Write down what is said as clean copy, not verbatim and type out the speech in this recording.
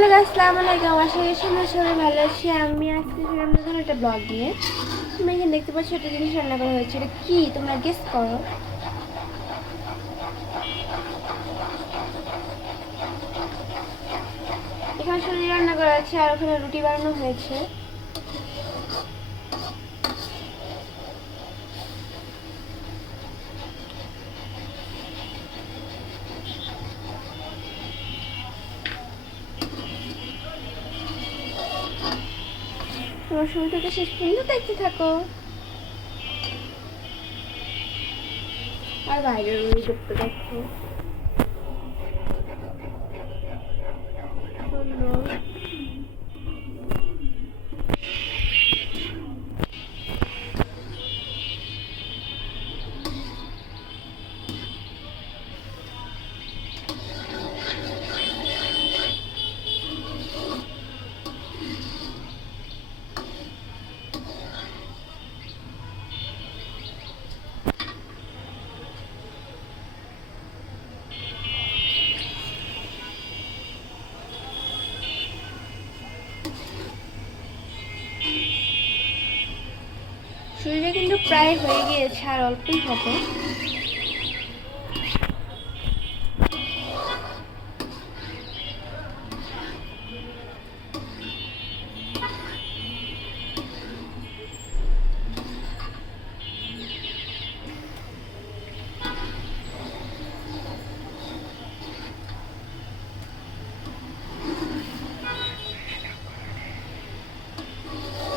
Hello guys, আসসালামু আলাইকুম। আশা করি সবাই ভালো আছি। আমি আজকে নতুন একটা ব্লগ নিয়ে তুমি এখানে দেখতে পাচ্ছ একটা জিনিস রান্না করা হয়েছে। এটা কি তোমরা গেস করো? এখানে সবজি রান্না করা আছে আর ওখানে রুটি বানানো হয়েছে। তোমার শুরু থেকে শেষ পর্যন্ত দেখতে থাকো। আর বাইরের ওয়েদারটা দেখো, সুন্দর। শরীরে কিন্তু প্রায় হয়ে গিয়েছে, আর অল্পই হবে।